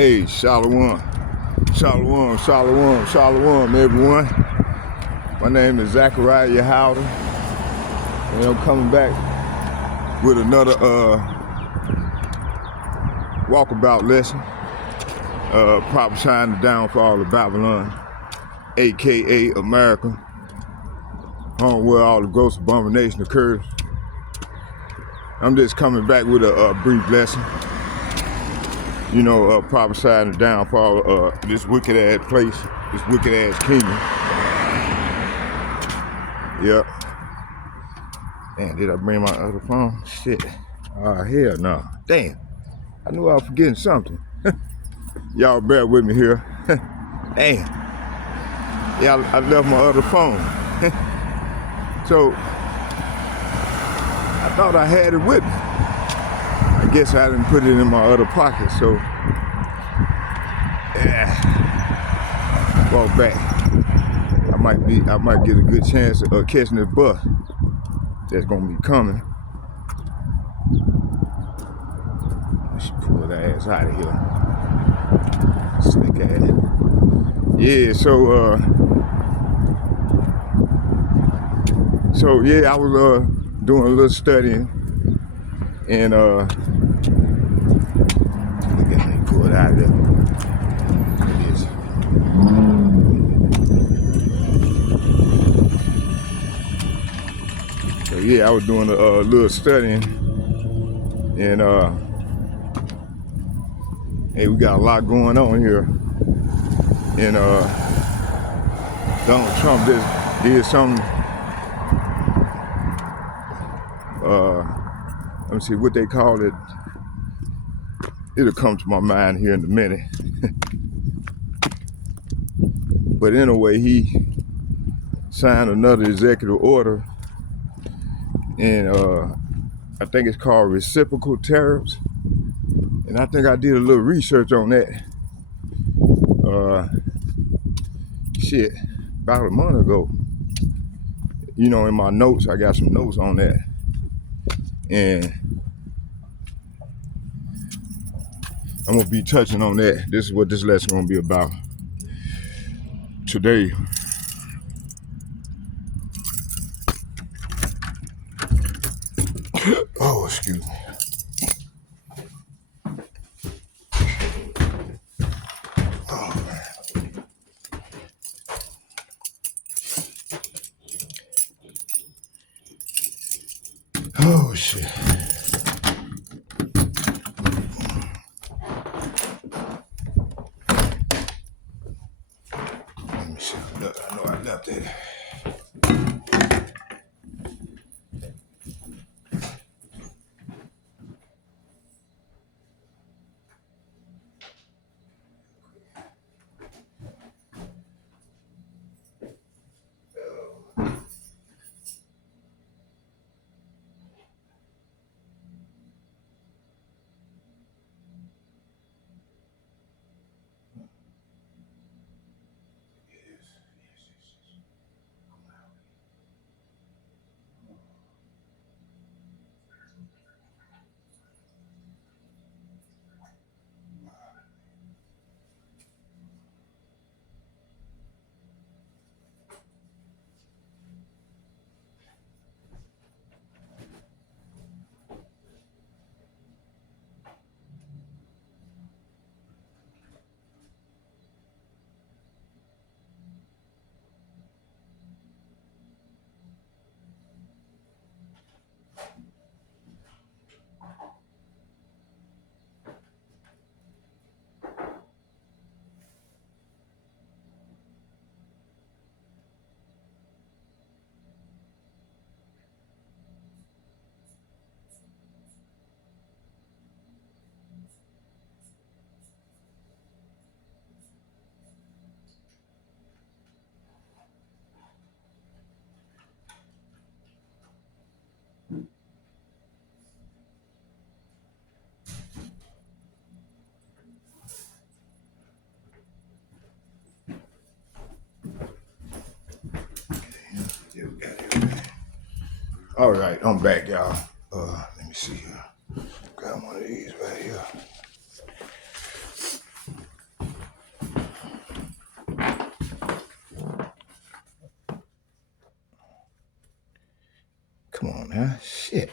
Hey, Shalom, Shalom, Shalom, Shalom, everyone. My name is Zachariah Yehowda, and I'm coming back with another walkabout lesson, prophesying the downfall of Babylon, aka America, where all the gross abomination occurs. I'm just coming back with a brief lesson, prophesying the downfall of this wicked ass place, this wicked ass kingdom. Yep. Damn, did I bring my other phone? Shit. Oh, hell no. Damn. I knew I was forgetting something. Y'all bear with me here. Damn. Yeah, I left my other phone. So, I thought I had it with me. I guess I didn't put it in my other pocket, so. Yeah. Walk back. I might get a good chance of catching this bus that's gonna be coming. I should pull that ass out of here. Slick ass. Yeah, so yeah, I was doing a little studying, and let me pull it out of there. It is. So yeah, I was doing a little studying, and hey, we got a lot going on here, and Donald Trump did something. Let me see what they call it. It'll come to my mind here in a minute. But anyway, he signed another executive order, and I think it's called reciprocal tariffs. And I think I did a little research on that. Shit, about a month ago. In my notes, I got some notes on that. And I'm gonna be touching on that. This is what this lesson gonna be about today. Oh, excuse me. Oh, man. Oh, shit. Let me see. Look, I know I left it. All right, I'm back, y'all. Let me see here. Got one of these right here. now. Shit.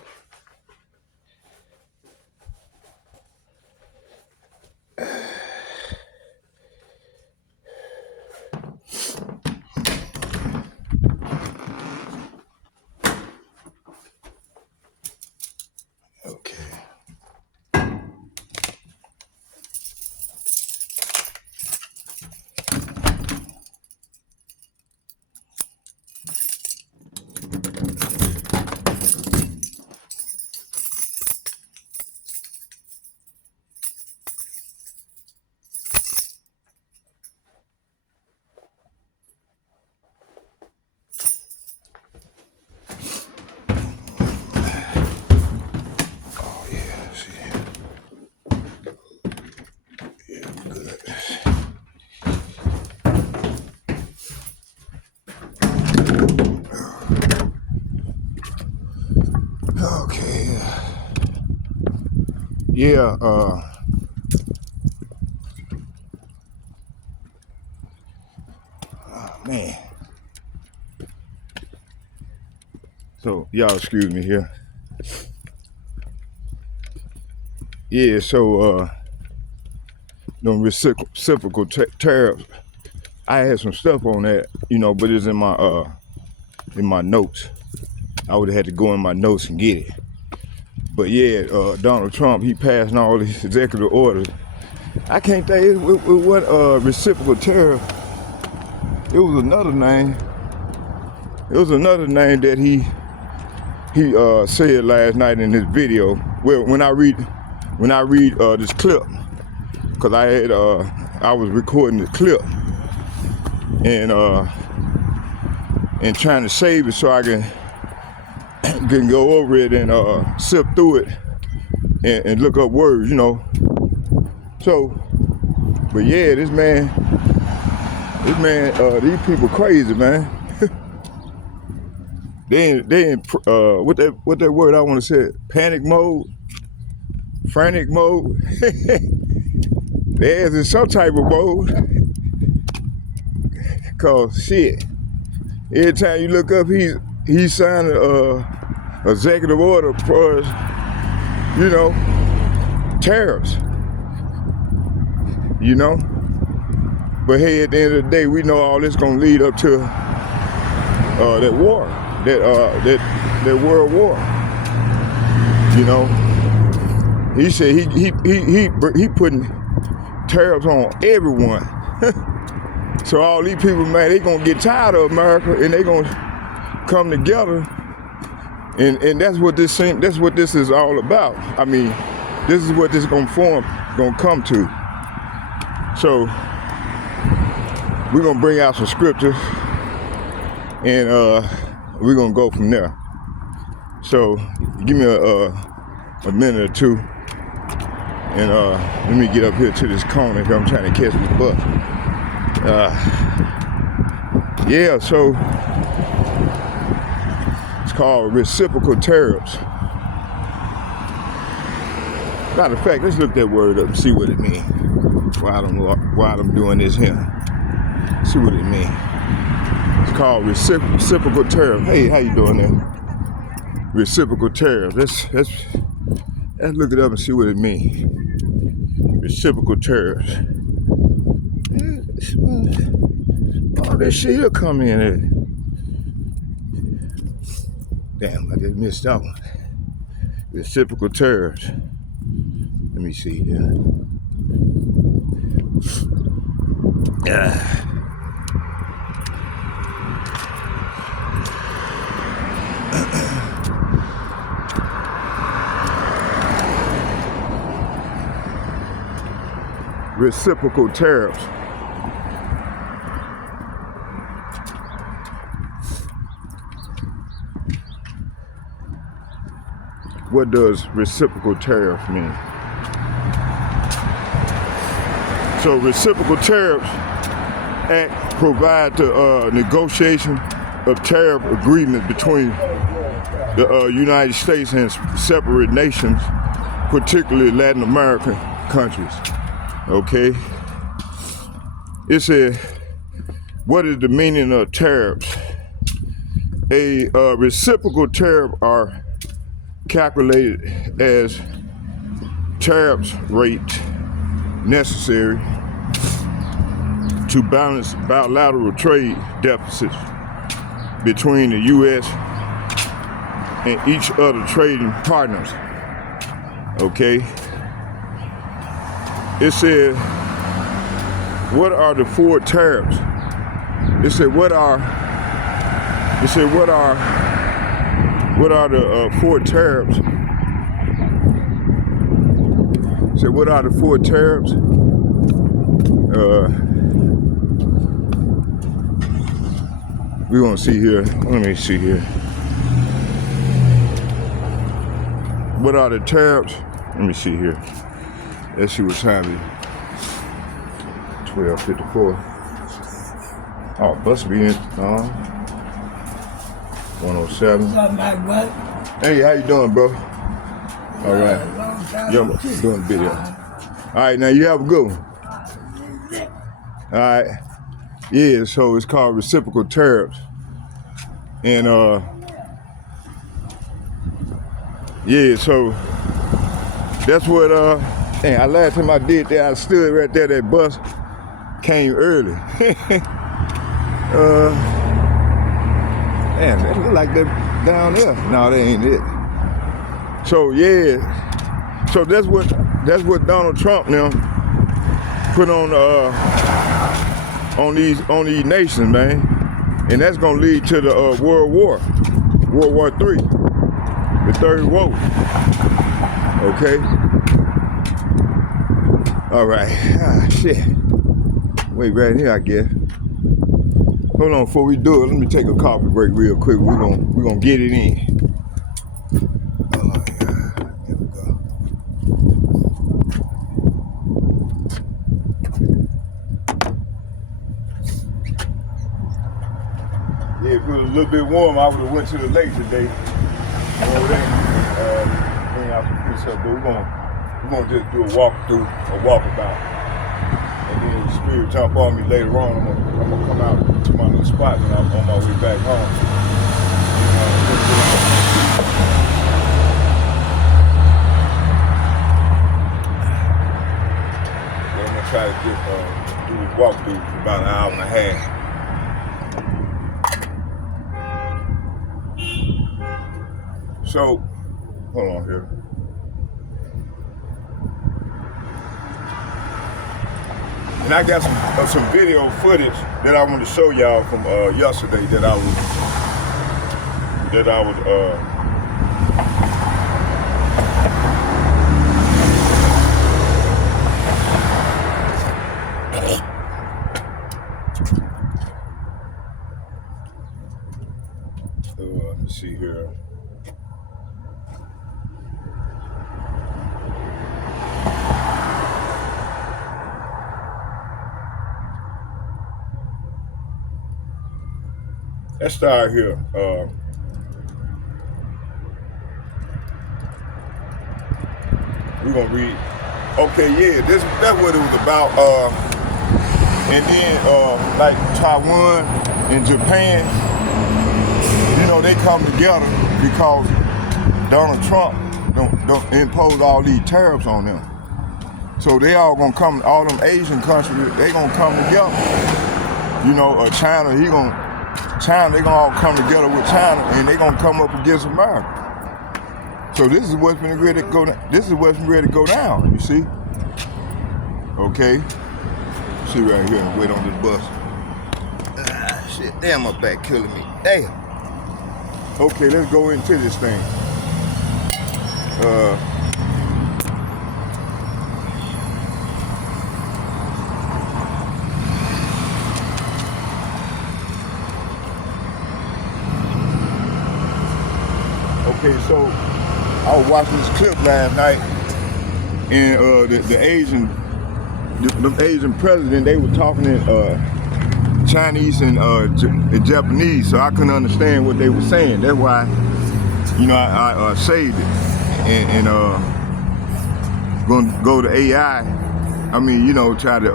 Okay. Oh yeah, see. Yeah, good. Okay. Yeah, man. So y'all excuse me here. Yeah, so them reciprocal tariffs. I had some stuff on that, you know, but it's in my notes. I would have had to go in my notes and get it. But yeah, Donald Trump, he passed all these executive orders. I can't think what reciprocal tariff. It was another name. It was another name that he said last night in his video. Well, when I read this clip, cause I was recording the clip and trying to save it so I can go over it and sift through it and look up words, you know. So, but yeah, this man, these people crazy, man. they in what that word I want to say, panic mode, frantic mode. They're in some type of mode. Cause shit, every time you look up, he's signing executive order for, you know, tariffs. You know, but hey, at the end of the day, we know all this gonna lead up to that war, that world war. You know, he said he putting tariffs on everyone. So all these people, man, they gonna get tired of America and they gonna come together, and that's what this is all about. I mean, this is what this gonna come to. So we're gonna bring out some scriptures and we're gonna go from there. So give me a minute or two, and let me get up here to this corner here. I'm trying to catch this bus. Yeah, so it's called reciprocal tariffs. Matter of fact, let's look that word up and see what it means. While I'm doing this here, see what it means. It's called reciprocal tariff. Hey, how you doing there? Reciprocal tariff. Let's look it up and see what it means. Reciprocal tariffs. All this shit here come in it. Damn, I just missed that one. Reciprocal tariffs. Let me see here. Reciprocal tariffs. What does reciprocal tariff mean? So Reciprocal Tariffs Act provide the negotiation of tariff agreements between the United States and separate nations, particularly Latin American countries. Okay? It says, what is the meaning of tariffs? A reciprocal tariff are calculated as tariffs rate necessary to balance bilateral trade deficits between the U.S. and each other trading partners. Okay. It said, what are the four tariffs? It said, what are the four tariffs? It said, what are the four tariffs? We're gonna see here. Let me see here. What are the tariffs? Let me see here. Let's see what time it is. 12:54. Oh, bus be in 107. What's up, my brother? Hey, how you doing, bro? All right. Yo, doing a video. All right, now you have a good one. All right. Yeah, so it's called reciprocal tariffs. And yeah, so that's what and last time I did that, I stood right there, that bus came early. Damn, that look like that down there. No, that ain't it. So yeah, so that's what Donald Trump now put on these nations, man, and that's gonna lead to the World War III, the third war. Okay. All right. Ah, shit. Wait right here, I guess. Hold on, before we do it, let me take a coffee break real quick. We're gonna get it in. Oh yeah, here we go. Yeah, if it was a little bit warm, I would have went to the lake today. Over there, out some piece up, but we're gonna just do a walkabout. And then the spirit jump on me later on. I'm gonna come out to my little spot when I'm on my way back home. So I'm gonna try to just do this walkthrough for about an hour and a half. So, hold on here. And I got some video footage that I want to show y'all from yesterday that I was let me see here. Let's start here. We're gonna read. Okay, yeah, that's what it was about. And then like Taiwan and Japan, you know, they come together because Donald Trump don't impose all these tariffs on them. So they all gonna come. All them Asian countries, they gonna come together. You know, China, they gonna all come together with China, and they gonna come up against America. So this is what's been ready to go down. This is what's been ready to go down. You see? Okay. See right here and wait on this bus. Ah, shit! Damn, my back killing me. Damn. Okay, let's go into this thing. Okay, so I was watching this clip last night, and the Asian president, they were talking in Chinese and Japanese, so I couldn't understand what they were saying. That's why, you know, I saved it and gonna go to AI. I mean, you know, try to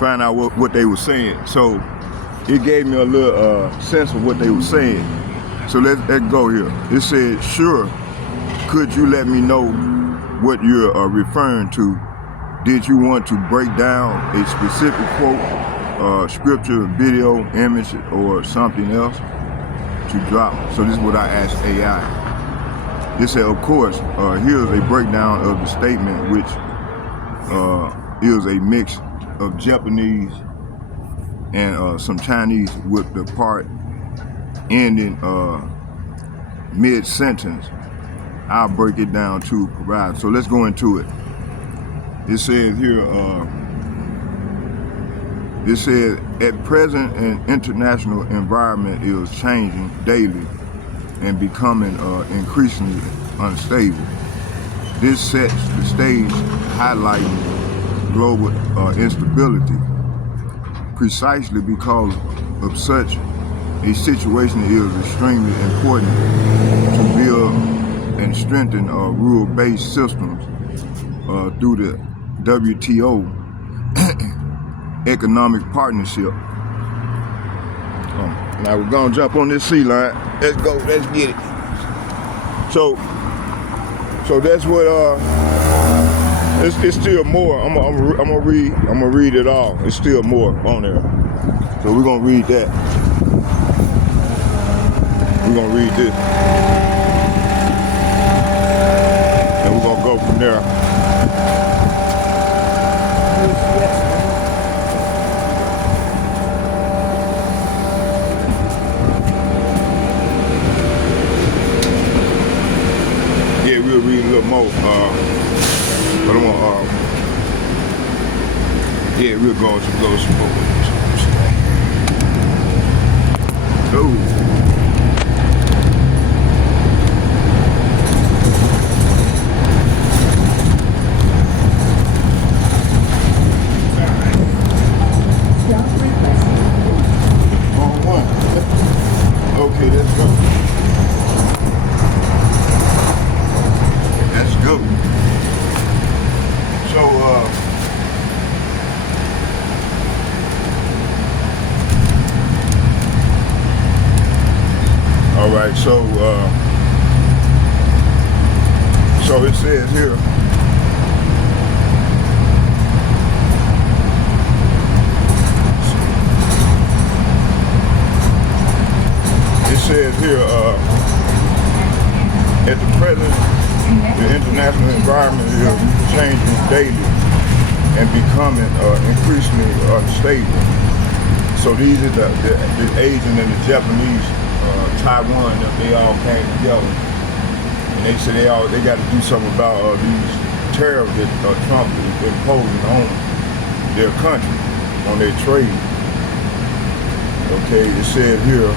find out what they were saying. So it gave me a little sense of what they were saying. So let's go here. It said, sure, Could you let me know what you're referring to? Did you want to break down a specific quote, scripture, video, image, or something else to drop? So this is what I asked AI. They said, of course, here's a breakdown of the statement, which is a mix of Japanese and some Chinese, with the part ending mid-sentence. I'll break it down to provide. So let's go into it. It says here, it says, at present, an international environment is changing daily and becoming increasingly unstable. This sets the stage, highlighting global instability. Precisely because of such a situation, it is extremely important to build and strengthen rule-based systems through the WTO economic partnership. Now we're gonna jump on this sea line. Let's go. Let's get it. So that's what. It's still more. I'm gonna read it all. It's still more on there. So we're gonna read that. We're gonna read this, and we're gonna go from there. Yeah, we'll read a little more. But I'm gonna, yeah, we'll go some more. Oh. Okay, let's go. Let's go. So, all right. So it says here. It says here, at the present, the international environment is changing daily and becoming increasingly unstable. So these are the Asian and the Japanese, Taiwan, they all came together, and they said they got to do something about these tariffs that Trump is imposing on their country, on their trade. Okay, it said here.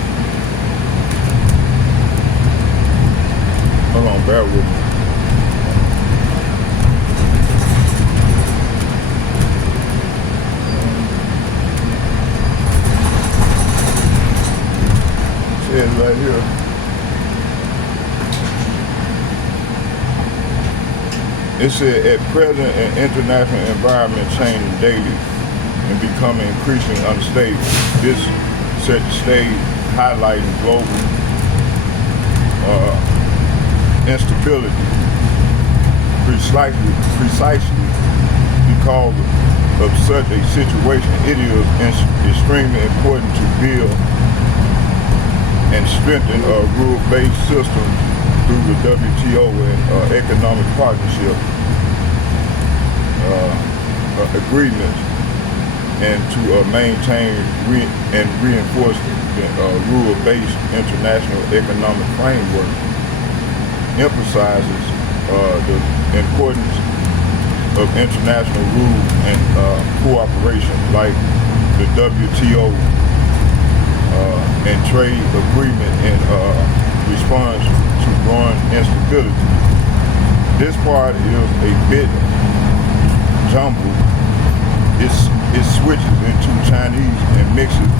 Hold on, bear with me. It says right here. It said, at present, an international environment changing daily and becoming increasingly unstable. This set the stage, highlighting global instability. Precisely because of such a situation, it is extremely important to build and strengthen rule-based systems through the WTO and economic partnership agreements, and to maintain and reinforce the rule-based international economic framework. Emphasizes the importance of international rules and cooperation, like the WTO and trade agreement in response to growing instability. This part is a bit jumbled. It switches into Chinese and mixes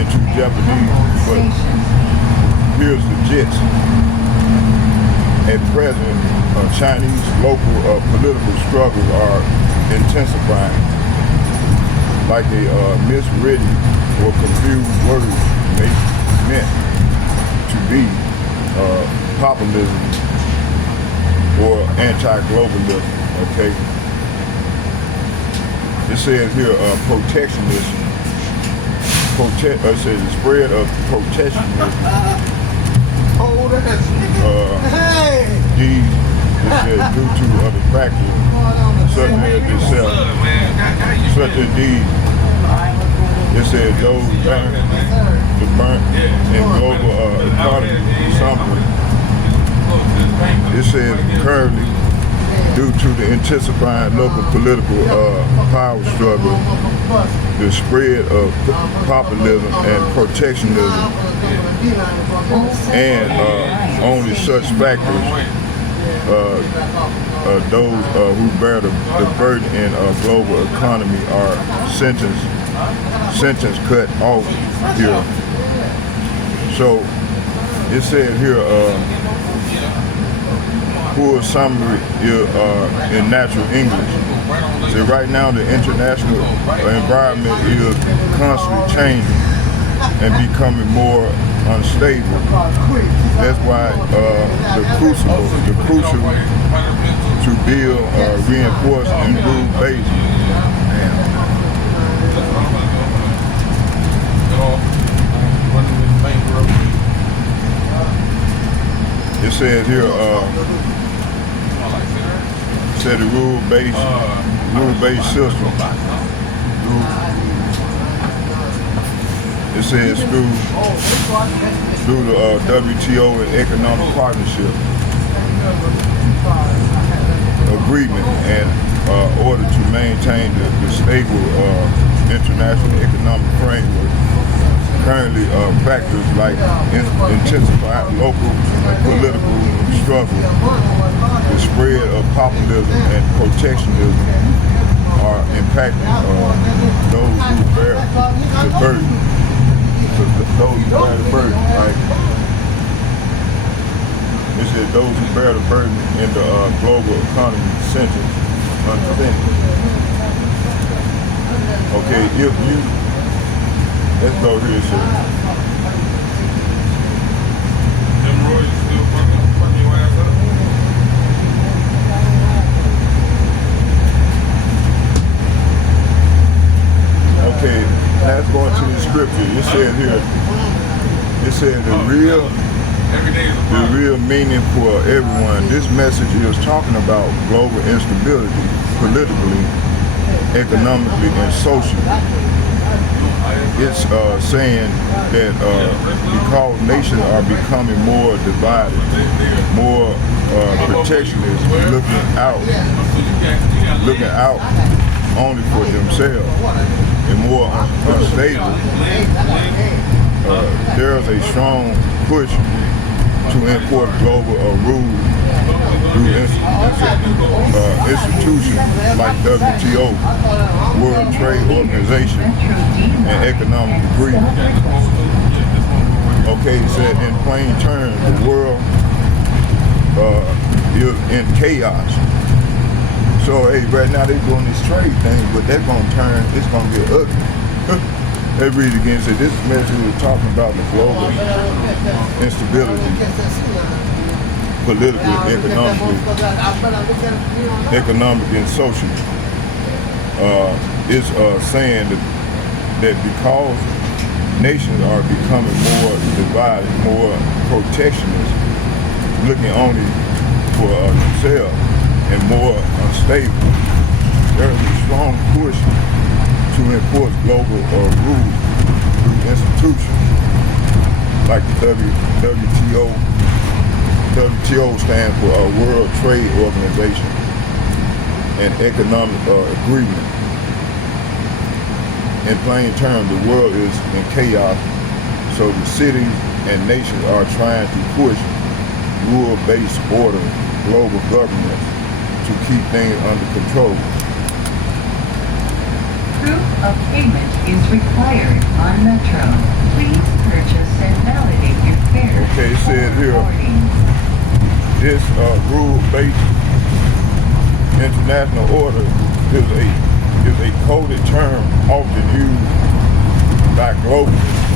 into Japanese, but here's the gist. At present, Chinese local political struggles are intensifying, like a miswritten or confused words meant to be populism or anti-globalism. Okay. It says here protectionism. It says the spread of protectionism. These, it says, due to other factors such as itself, such as these. It says those the burnt in global economy suffering. It says currently, due to the intensifying local political power struggle, the spread of populism and protectionism, and only such factors, those who bear the burden in a global economy are sentence cut off here. So it said here, full summary in natural English. So right now the international environment is constantly changing and becoming more unstable. That's why the crucial to build, reinforce, and rule base. It says here, said the rule-based system. It says through the WTO and economic partnership agreement, and order to maintain the stable international economic framework. Currently, factors like intensified local and political struggle, the spread of populism and protectionism are impacting those who bear the burden. Those who bear the burden, right? It said those who bear the burden in the global economy sentence understand. Okay, if you let's go here, sir. Okay, let's go into the scripture. It said here, it said the real meaning for everyone. This message is talking about global instability, politically, economically, and socially. It's saying that because nations are becoming more divided, more protectionist, looking out only for themselves, and more unstable, there's a strong push to enforce global rules through institutions like WTO, World Trade Organization, and economic agreement. Okay, it said in plain terms, the world is in chaos. So, hey, right now they're doing this trade thing, but that's gonna turn, it's gonna get ugly. They read again, said this message is talking about the global instability, politically, economic and social. It's saying that because nations are becoming more divided, more protectionist, looking only for themselves, and more unstable, there is a strong push to enforce global rules through institutions like the WTO. WTO stands for World Trade Organization and economic agreement. In plain terms, the world is in chaos, so the cities and nations are trying to push rule-based order, global governance to keep things under control. Proof of payment is required on Metro. Please purchase and validate your fare. Okay, it said here, this rule-based international order is a coded term often used by globalists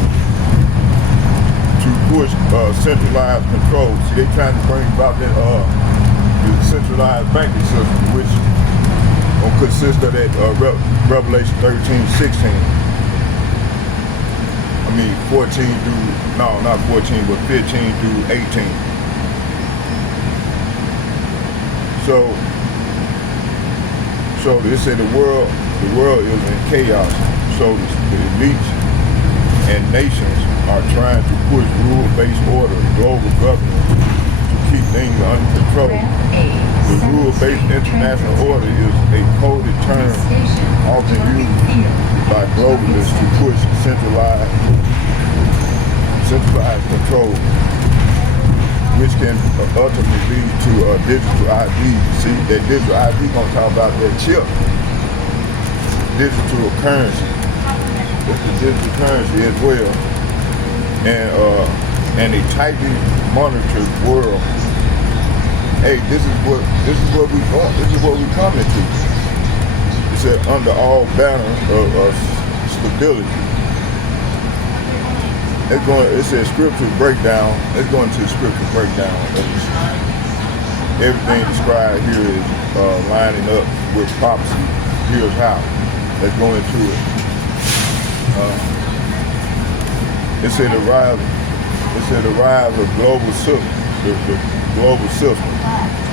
to push centralized control. See, they trying to bring about that is a centralized banking system, which will consist of that Revelation 13:16. I mean 14 through, no, not 14, but 15 through 18. So they say the world is in chaos. So the elites and nations are trying to push rule-based order, global governance to keep things under control. The rule-based international order is a coded term often used by globalists to push centralized control, which can ultimately lead to digital ID. See, that digital ID gonna talk about that chip, digital currency. It's the digital currency as well, and a tightly monitored world. Hey, this is what we want. This is what we coming to. It said under all banner of stability. It says scripture breakdown. Let's go into the scripture breakdown of this. Everything described here is lining up with prophecy. Here's how. Let's go into it. It said the rise of global system, the global system,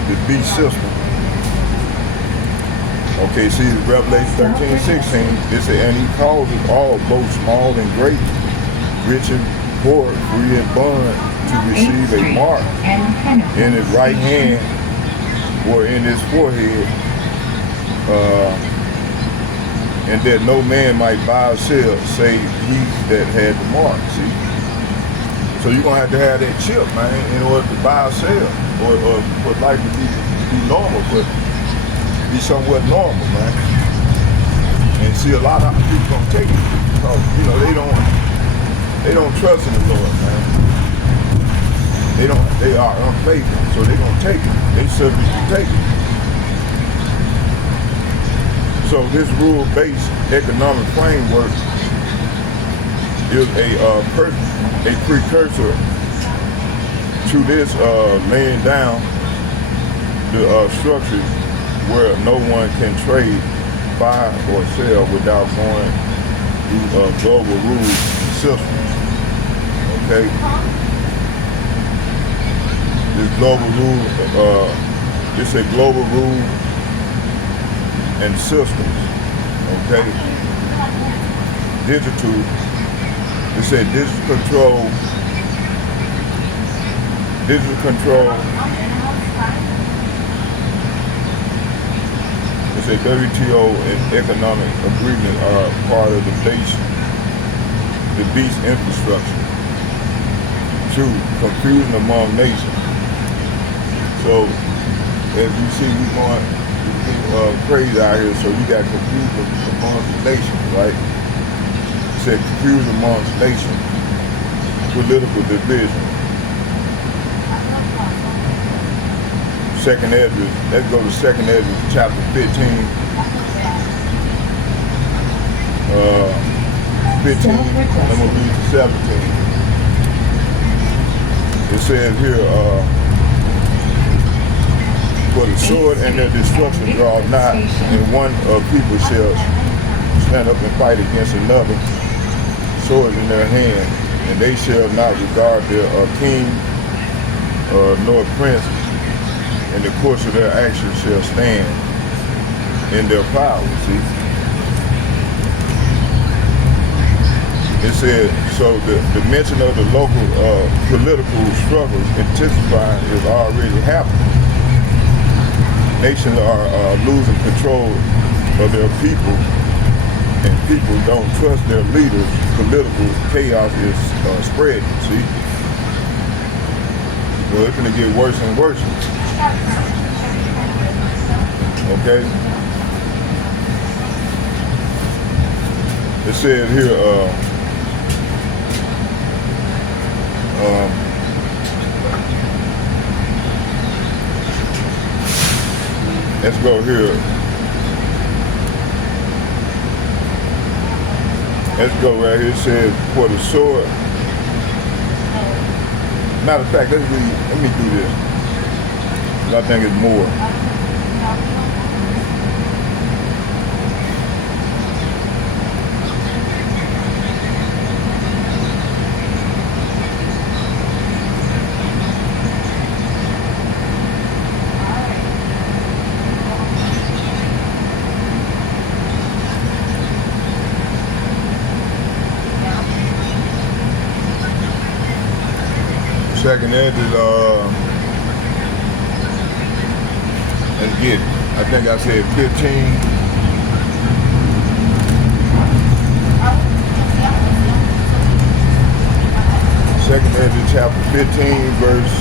the beast system. Okay, see Revelation 13:16. It said, and he causes all, both small and great, rich and poor, free and bond, to receive a mark in his right hand or in his forehead, and that no man might buy or sell save he that had the mark. See? So you're gonna have to have that chip, man, in order to buy or sell, or for life to be normal, but be somewhat normal, man. And see, a lot of people gonna take it because they don't trust in the Lord, man. They are unfaithful, so they're gonna take it. They subject to take it. So this rule-based economic framework is a precursor to this laying down the structure where no one can trade, buy, or sell without going through a global rule system. Okay? This global rule, it's a global rule and systems. Okay? Digital, it said digital control, it said WTO and economic agreement are part of the beast infrastructure. 2, confusion among nations. So as you see, we going crazy out here, so we got confusion amongst the nations, right? It said confusion amongst nations, political division. Second Ezra, let's go to Second Ezra chapter 15. 15, I'm gonna read to 17. It says here, for the sword and their destruction draw not, and one of people shall stand up and fight against another, swords in their hand, and they shall not regard their king nor prince, and the course of their actions shall stand in their power. See, it said, so the mention of the local political struggles intensifying is already happening. Nations are losing control of their people, and people don't trust their leaders. Political chaos is spreading, see? So it's going to get worse and worse. Okay? It says here, let's go here. Let's go right here. It says, for the sword. Matter of fact, let me do this. I think it's more. Second edge is let's get it. I think I said 15. Second edge is chapter 15, verse.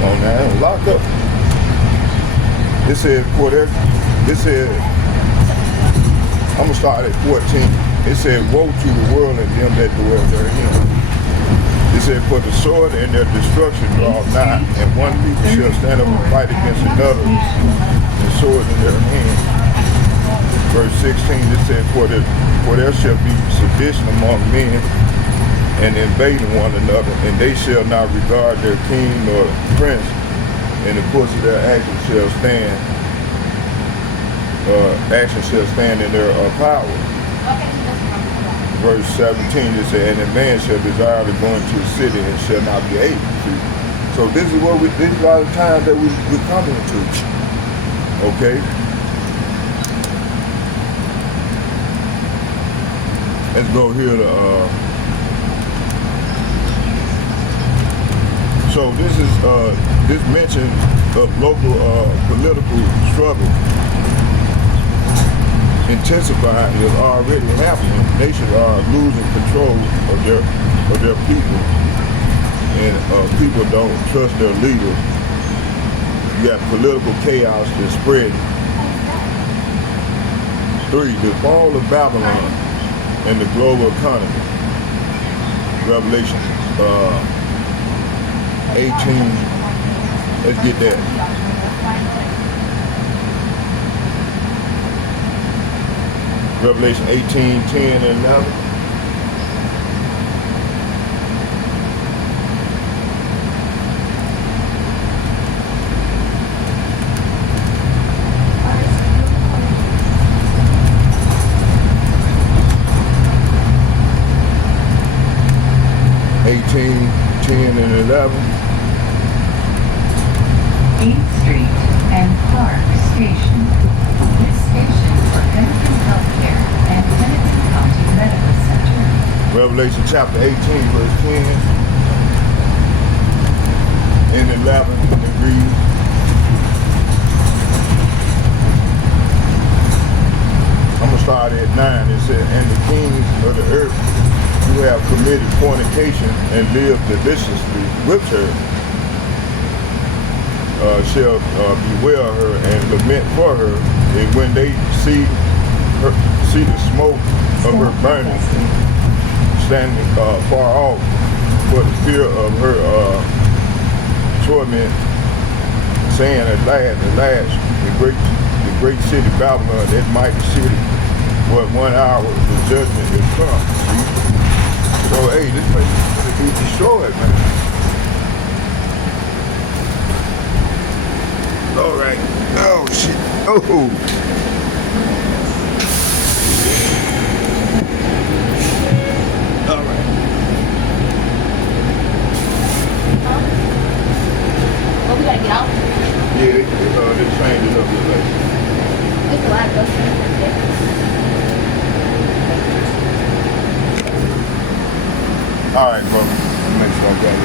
Oh man, locked up. This says for there. This said I'm gonna start at 14. It said, woe to the world and them that dwell therein. It said, for the sword and their destruction draw nigh, and one people shall stand up and fight against another, and swords in their hand. Verse 16, it said, for there shall be sedition among men, and invading one another, and they shall not regard their king nor prince, and the course of their action shall stand. Action shall stand in their power. Verse 17, it said, and a man shall desire to go into a city and shall not be able to. So this is what these are the times that we're coming to. Okay? Let's go here to so this mention of local political struggle intensifying is already happening. Nations are losing control of their people, and people don't trust their leaders. You got political chaos that's spreading. 3, the fall of Babylon and the global economy. Revelation 18. Let's get that. Revelation 18, 10, and 11. And 11. 8th Street and Park Station. This station for Hennepin Healthcare and Hennepin County Medical Center. Revelation chapter 18, verse 10 and 11, and it reads, I'm going to start at 9. It said, and the kings of the earth who have committed fornication and lived deliciously with her shall bewail her and lament for her, and when they see the smoke of her burning, standing far off, for the fear of her torment, saying, at last, the great city Babylon, that mighty city, what 1 hour the judgment is come. See? So hey, this place is going to be destroyed, man. All right. Oh shit. Oh. All right. Oh, we gotta get out. Yeah, they changed it up a little. It's a lot of us. All right, bro. Make sure I got it.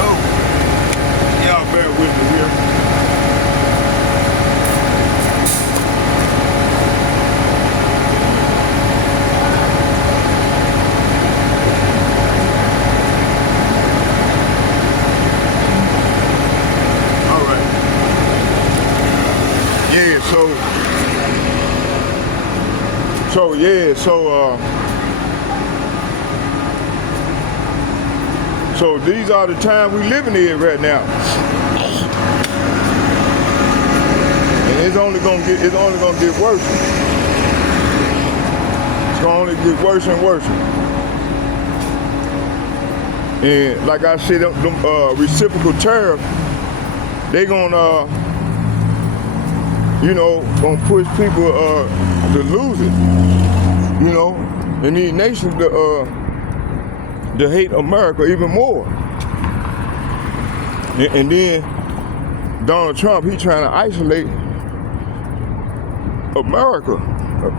Oh, y'all bear with me here. All right. Yeah, so these are the times we living in right now. And it's only gonna get worse. It's gonna only get worse and worse. And like I said, them reciprocal tariffs, they gonna, gonna push people to lose it. And these nations to hate America even more. And then Donald Trump, he trying to isolate America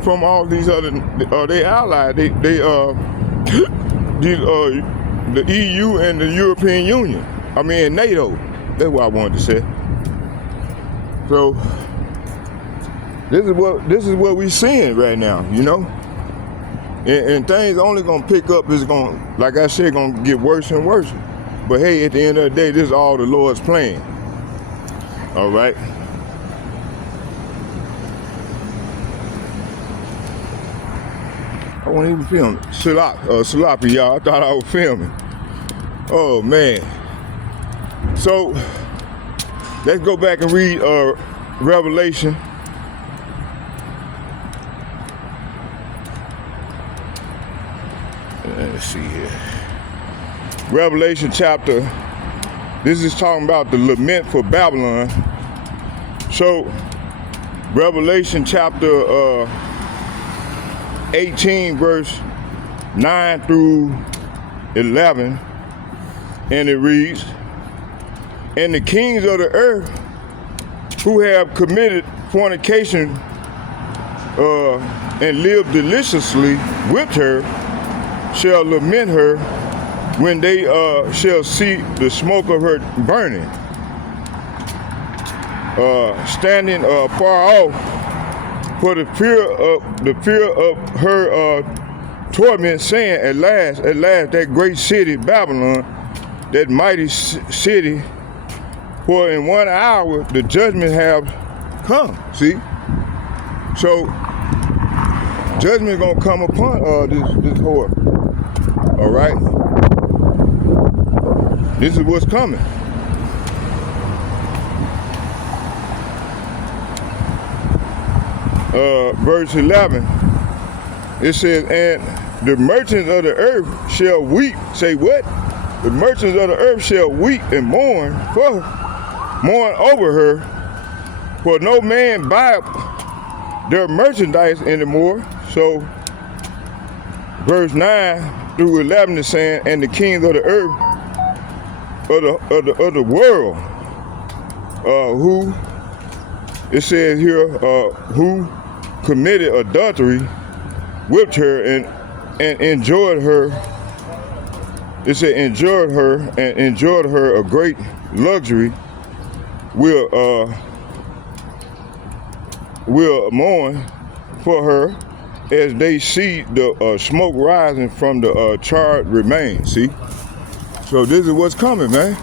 from all these other they allies. The EU and the European Union. I mean NATO. That's what I wanted to say. So this is what we seeing right now, And things only gonna pick up. It's gonna, like I said, gonna get worse and worse. But hey, at the end of the day, this is all the Lord's plan. All right. I wasn't even filming. Sloppy, y'all. I thought I was filming. Oh man. So let's go back and read Revelation. Let's see here. Revelation chapter. This is talking about the lament for Babylon. So Revelation chapter 18 verse 9 through 11, and it reads, "And the kings of the earth who have committed fornication and lived deliciously with her shall lament her when they shall see the smoke of her burning, standing far off, for the fear of her torment, saying, at last, that great city Babylon, that mighty city, for in 1 hour the judgment have come." See, so judgment gonna come upon this whore. All right, this is what's coming. Verse 11, it says, "And the merchants of the earth shall weep." Say what? The merchants of the earth shall weep and mourn over her, for no man buy their merchandise anymore. So verse 9 through 11 is saying, "And the kings of the earth of the world, who," it says here, "who committed adultery with her and enjoyed her." It said enjoyed her a great luxury, will mourn for her as they see the smoke rising from the charred remains. See, so this is what's coming, man.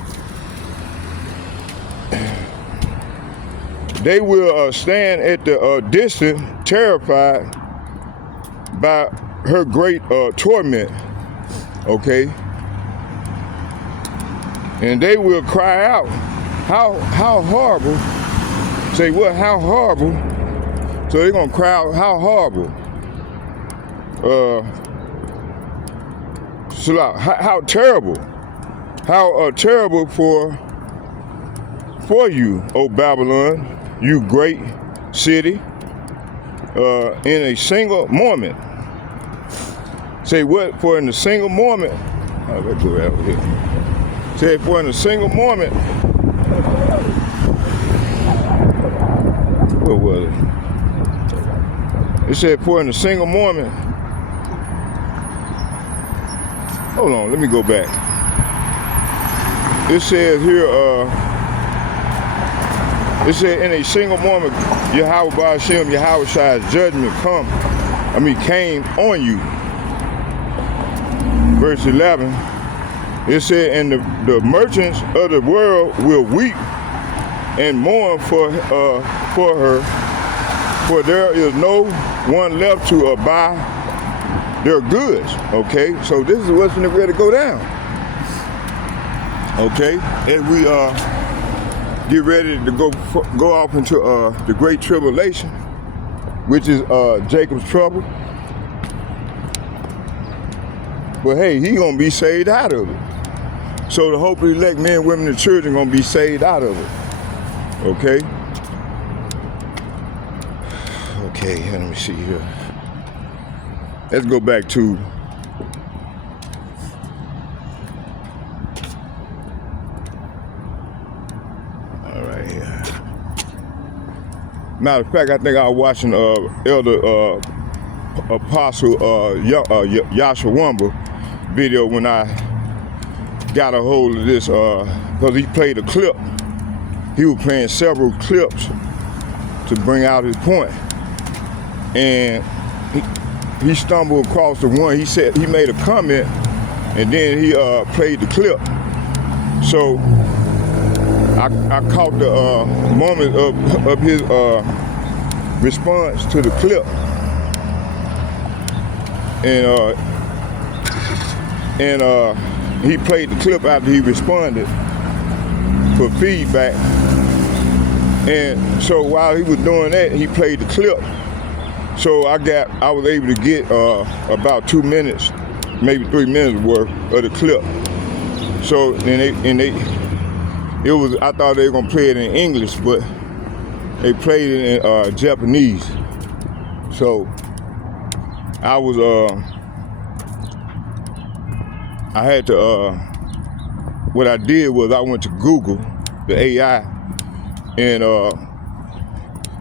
They will stand at the distance, terrified by her great torment. Okay, and they will cry out, "How horrible!" Say what? How horrible! So they're gonna cry out, "How horrible!" How terrible! How terrible for you, O Babylon, you great city, in a single moment. Say what? For in a single moment. Oh, let's go out here. Say for in a single moment. What was it? It said for in a single moment. Hold on, let me go back. It says here, it said in a single moment, Yahweh Ba'ashem, Yahweh Shai's judgment came on you. Verse 11, it said, "And the merchants of the world will weep and mourn for her, for there is no one left to buy their goods." Okay, so this is what's ready to go down. Okay, as we get ready to go off into the Great Tribulation, which is Jacob's trouble. But hey, he gonna be saved out of it. So the hopefully elect men, women, and children gonna be saved out of it. Okay? Okay, let me see here. Let's go back to all right here. Matter of fact, I think I was watching Elder Apostle Yashawamba video when I got a hold of this because he played a clip. He was playing several clips to bring out his point. And he stumbled across the one. He said he made a comment and then he played the clip. So I caught the moment of his response to the clip. And he played the clip after he responded for feedback. And so while he was doing that, he played the clip. So I was able to get about 2 minutes, maybe 3 minutes worth of the clip. So I thought they were gonna play it in English, but they played it in Japanese. So I was I had to what I did was I went to Google, the AI, and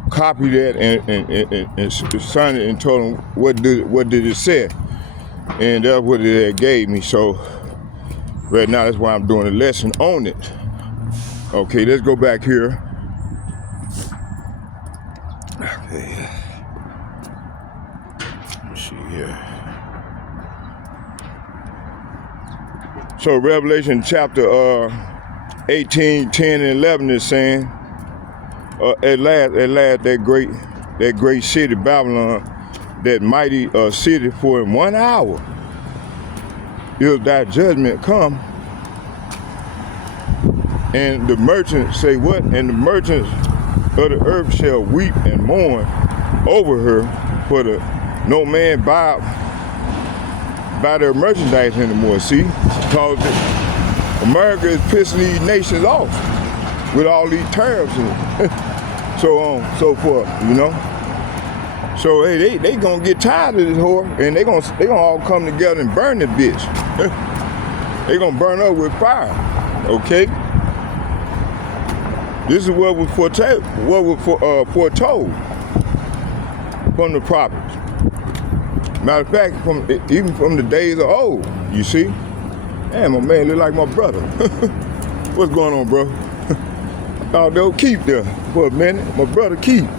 copied that and signed it and told them what did it say, and that's what it gave me. So right now that's why I'm doing a lesson on it. Okay, let's go back here. Okay, let's see here. So Revelation chapter 18, 10, and 11 is saying, at last, that great city Babylon, that mighty city, for in 1 hour will thy judgment come. And the merchants say what? And the merchants of the earth shall weep and mourn over her, for no man buy their merchandise anymore. See, because America is pissing these nations off with all these tariffs and so on, so forth, you know. So hey, they gonna get tired of this whore, and they gonna all come together and burn this bitch. They gonna burn up with fire. Okay. This is what was foretold from the prophets. Matter of fact, even from the days of old, you see. Man, my man look like my brother. What's going on, bro? I thought they'll keep there for a minute. My brother Keith.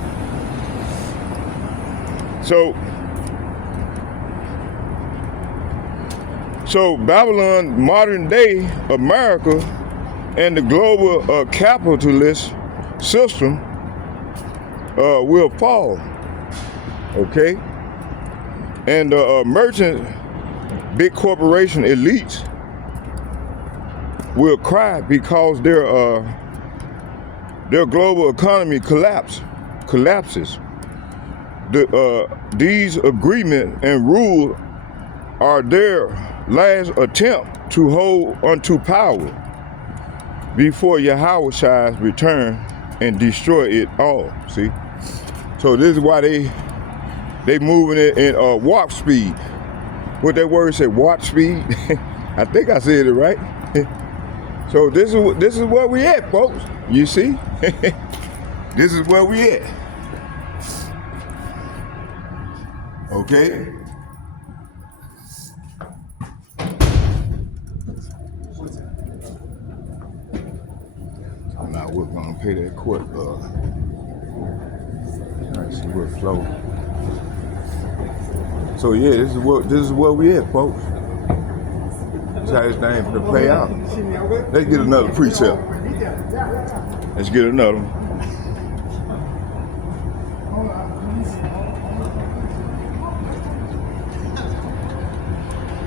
So Babylon, modern day America, and the global capitalist system will fall. Okay? And the merchant, big corporation elites will cry because their global economy collapses. These agreements and rules are their last attempt to hold onto power before Yahweh's return and destroy it all. See? So this is why they moving it in warp speed. What that word said, warp speed? I think I said it right. So this is where we at, folks. You see? This is where we at. Okay? Now we're gonna pay that court. Alright, see where it flows. So yeah, this is where we at, folks. That's how this thing's gonna play out. Let's get another precept. Let's get another one.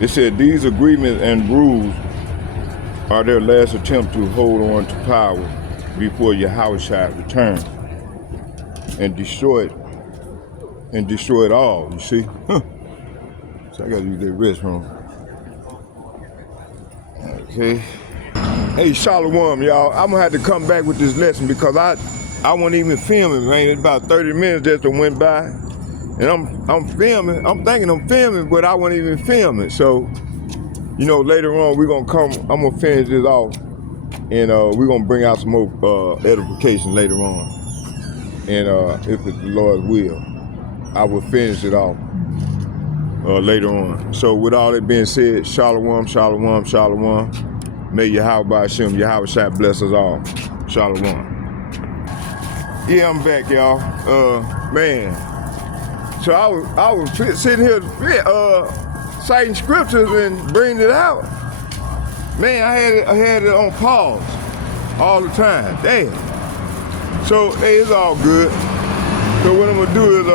It said these agreements and rules are their last attempt to hold on to power before Yahweh's return and destroy it all, you see? So I gotta use that restroom. Okay. Hey, Shalom, y'all. I'm gonna have to come back with this lesson because I wasn't even filming, man. It's about 30 minutes just went by, and I'm filming. I'm thinking I'm filming, but I wasn't even filming. So, you know, later on we're gonna come. I'm gonna finish this off, and we're gonna bring out some more edification later on. And if it's the Lord's will, I will finish it off later on. So with all that being said, Shalom, Shalom, Shalom. May Yahweh Hashem, Yahweh Shai bless us all. Shalom. Yeah, I'm back, y'all. Man. So I was sitting here citing scriptures and bringing it out. Man, I had it on pause all the time. Damn. So hey, it's all good. So what I'm gonna do is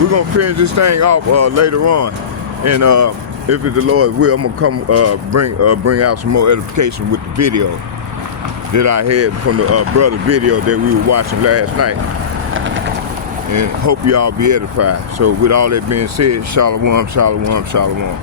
we're gonna finish this thing off later on, and if it's the Lord's will, I'm gonna come bring out some more edification with the video that I had from the brother video that we were watching last night, and hope y'all be edified. So with all that being said, Shalom, Shalom, Shalom.